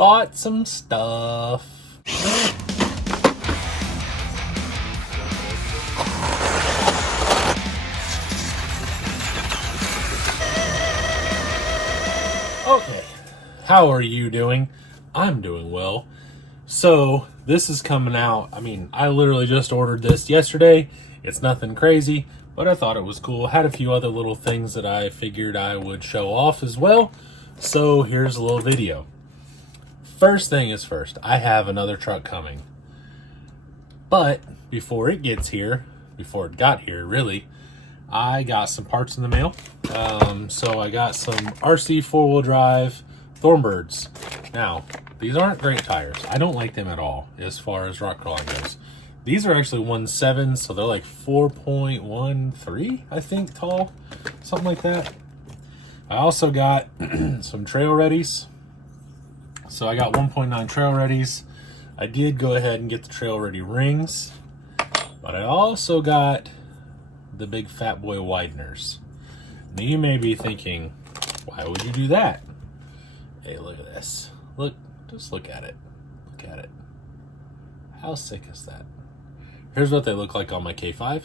bought some stuff. Okay, how are you doing? I'm doing well. So this is coming out. I mean, I literally just ordered this yesterday. It's nothing crazy, but I thought it was cool. Had a few other little things that I figured I would show off as well. So here's a little video. First thing is first, I have another truck coming. But before it got here, really, I got some parts in the mail. So I got some RC four-wheel drive Thornbirds. Now, these aren't great tires. I don't like them at all as far as rock crawling goes. These are actually 1.7, so they're like 4.13, I think, tall. Something like that. I also got some trail readies. So I got 1.9 trail readies. I did go ahead and get the trail ready rings. But I also got the big fat boy wideners. Now you may be thinking, why would you do that? Hey, look at this. Look, just look at it. Look at it. How sick is that? Here's what they look like on my K5.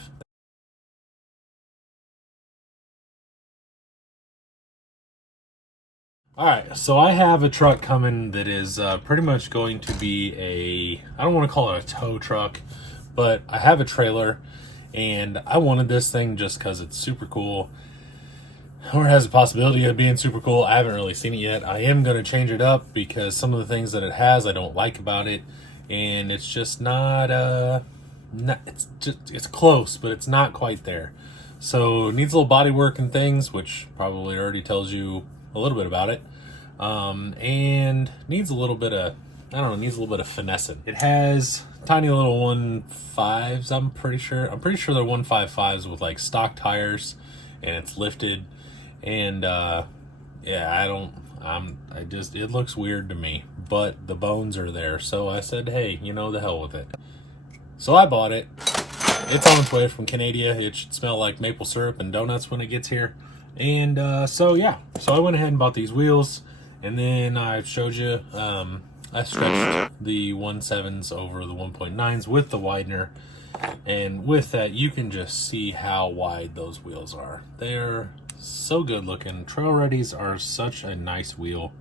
Alright, so I have a truck coming that is pretty much going to be I don't want to call it a tow truck, but I have a trailer, and I wanted this thing just because it's super cool, or has the possibility of being super cool. I haven't really seen it yet. I am going to change it up because some of the things that it has I don't like about it, and it's just not, it's close, but it's not quite there. So it needs a little body work and things, which probably already tells you a little bit about it, and needs a little bit of, needs a little bit of finessing. It has tiny little 1.5s. I'm pretty sure they're 1.55s with like stock tires, and it's lifted. And yeah, it looks weird to me, but the bones are there. So I said, hey, the hell with it. So I bought it. It's on its way from Canada. It should smell like maple syrup and donuts when it gets here. And so yeah, so I went ahead and bought these wheels, and then I showed you, I stretched the 1.7s over the 1.9s with the widener, and with that you can just see how wide those wheels are. They're so good looking. Trail readies are such a nice wheel.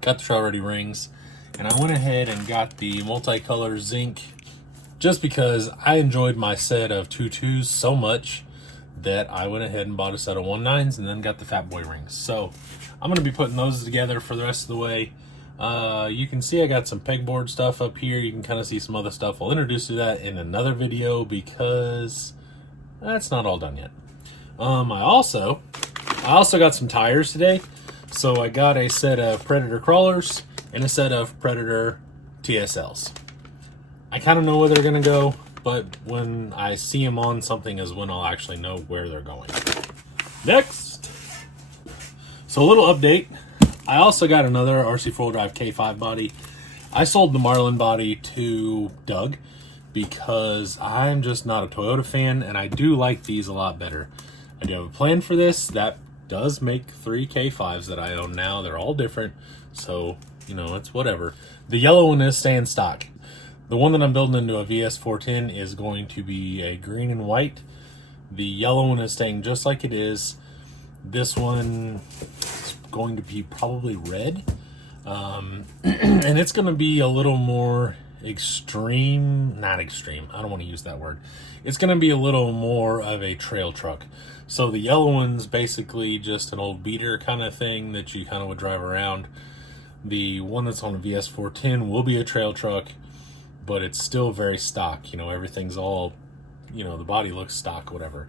Got the trail ready rings, and I went ahead and got the multicolor zinc just because I enjoyed my set of 2.2s so much that I went ahead and bought a set of 1.9s and then got the fat boy rings. So I'm going to be putting those together for the rest of the way. You can see I got some pegboard stuff up here. You can kind of see some other stuff. I'll introduce you to that in another video because that's not all done yet. I also got some tires today. So I got a set of Predator crawlers and a set of Predator TSLs. I kind of know where they're going to go, but when I see them on something is when I'll actually know where they're going. Next! So a little update. I also got another RC 4-wheel drive K5 body. I sold the Marlin body to Doug because I'm just not a Toyota fan, and I do like these a lot better. I do have a plan for this. That does make 3 K5s that I own now. They're all different, so, it's whatever. The yellow one is staying stock. The one that I'm building into a VS410 is going to be a green and white. The yellow one is staying just like it is. This one is going to be probably red. And it's going to be a little more extreme. Not extreme. I don't want to use that word. It's going to be a little more of a trail truck. So the yellow one's basically just an old beater kind of thing that you kind of would drive around. The one that's on a VS410 will be a trail truck, but it's still very stock. Everything's all, the body looks stock, whatever.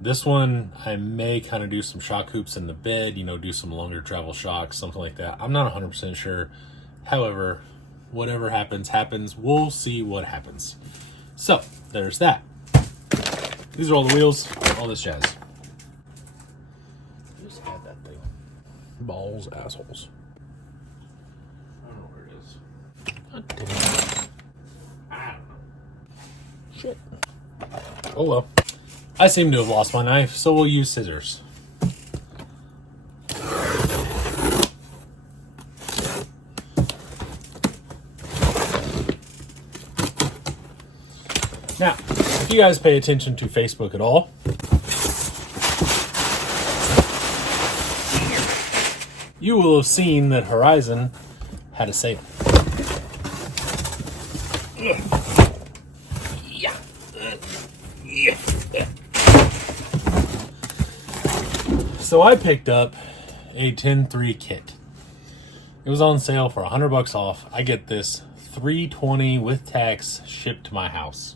This one, I may kind of do some shock hoops in the bed, do some longer travel shocks, something like that. I'm not 100% sure. However, whatever happens, happens. We'll see what happens. So, there's that. These are all the wheels, all this jazz. Just had that thing. Balls, assholes. I don't know where it is. God damn it. I don't know. Shit. Oh well. I seem to have lost my knife, so we'll use scissors. Now, if you guys pay attention to Facebook at all, you will have seen that Horizon had a sale. Yeah. So I picked up a 10-3 kit. It was on sale for $100 off. I get this $320 with tax shipped to my house.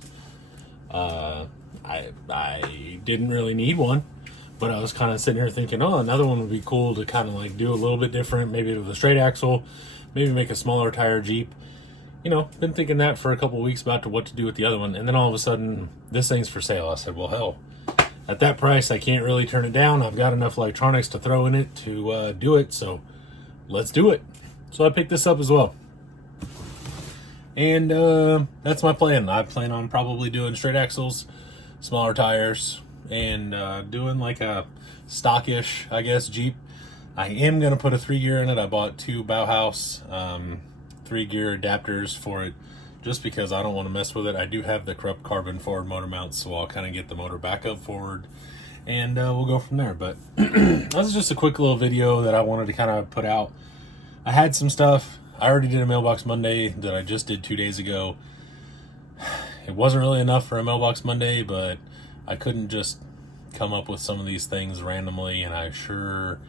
I didn't really need one, but I was kind of sitting here thinking, oh, another one would be cool to kind of like do a little bit different, maybe with a straight axle, maybe make a smaller tire Jeep. You know, been thinking that for a couple of weeks about what to do with the other one, and then all of a sudden, this thing's for sale. I said, well, hell, at that price, I can't really turn it down. I've got enough electronics to throw in it to do it, so let's do it. So I picked this up as well. And that's my plan. I plan on probably doing straight axles, smaller tires, and doing like a stockish, I guess, Jeep. I am going to put a 3-gear in it. I bought 2 Bauhaus 3-gear adapters for it just because I don't want to mess with it. I do have the corrupt carbon forward motor mounts, so I'll kind of get the motor back up forward, and we'll go from there. But this is just a quick little video that I wanted to kind of put out. I had some stuff. I already did a Mailbox Monday that I just did 2 days ago. It wasn't really enough for a Mailbox Monday, but I couldn't just come up with some of these things randomly, and I sure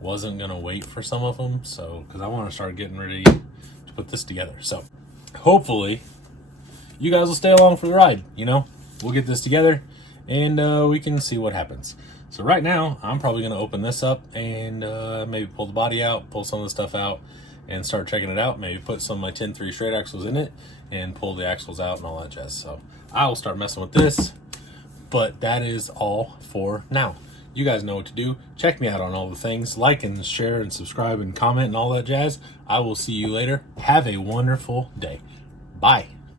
wasn't going to wait for some of them, so because I want to start getting ready to put this together. So hopefully you guys will stay along for the ride. You know, we'll get this together, and we can see what happens. So right now, I'm probably going to open this up and maybe pull the body out, pull some of the stuff out, and start checking it out. Maybe put some of my 10-3 straight axles in it and pull the axles out and all that jazz. So I will start messing with this, but that is all for now. You guys know what to do. Check me out on all the things. Like and share and subscribe and comment and all that jazz. I will see you later. Have a wonderful day. Bye.